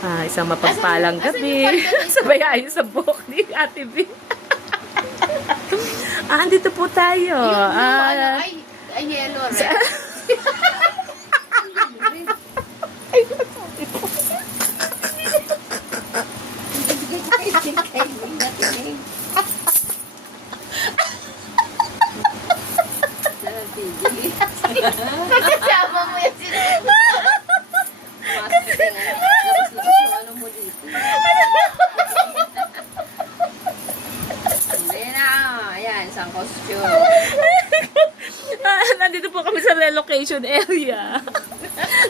Isang mapagpalang gabi. Sabay ayos sa buhok ni Ate B. Andito po tayo. Ay, yellow, red. Kasama mo yan sila. Ano mo dito? Hindi na. Ayan, isang costume. Nandito po kami sa relocation area.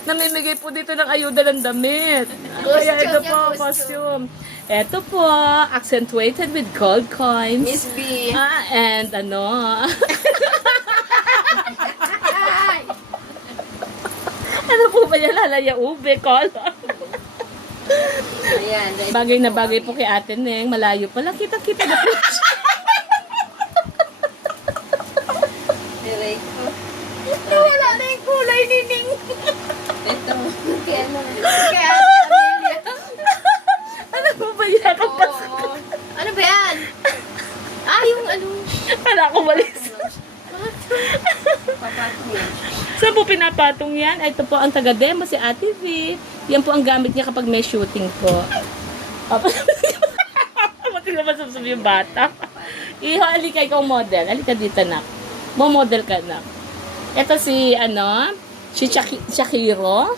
Namimigay po dito ng ayuda ng damit. Kaya ito po, costume. Ito po, accentuated with gold coins. Miss B. And ano, ano po ba yan? Lalaya ube, color. Ayan. Bagay na bagay po kay Ate Neng. Malayo pa lang. Kita-kita na po siya. Direct ko. Wala na yung kulay ni Ning. Ito. Kaya ano. Kaya Amelia. Ano po ba yan? Oo. Ano ba yan? Yung ano. Kala ko malis. Papatong yan. Saan po pinapatong yan? Ito po ang taga-demo, si Ate V. Yan po ang gamit niya kapag may shooting po. Mati naman sabi yung bata. Iho, alika ikaw model. Alika dito, nak. Mo-model ka, nak. Ito si, si Shakiro.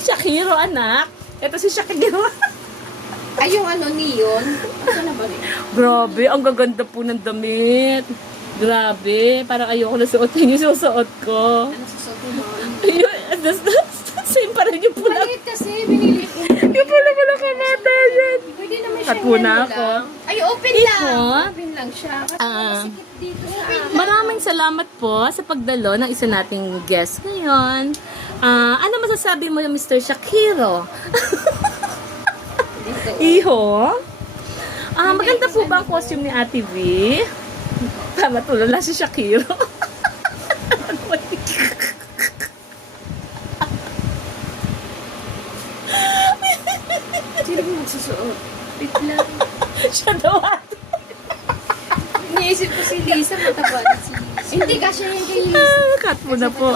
Shakiro, anak. Ito si Shakiro. Ay, yung ano, neon. Asa na ba rin? Grabe, ang gaganda po ng damit. Grabe, parang ayoko na suotin yung susuot ko. Ano sasabihin mo? Ayun, same pa rin yung pula. Maliit kasi, binili ko. Yung pula kamata yan. Pwede naman siya Cut muna ano ako. lang. Ay, open Ito, lang. Open lang siya. Kasi masikip dito sa Maraming salamat po sa pagdalo ng isa nating guest ngayon. Ano masasabi mo yung Mr. Shakiro? dito. Iho? Maganda po ba ang costume ni Ate V? Matulala lang si Shakiro. Sino mo magsusuot? Wait lang. Siya daw ate. Iniisip ko si Lisa, mataba na si Lisa. Hindi kasi yung kay Lisa. Cut mo na po.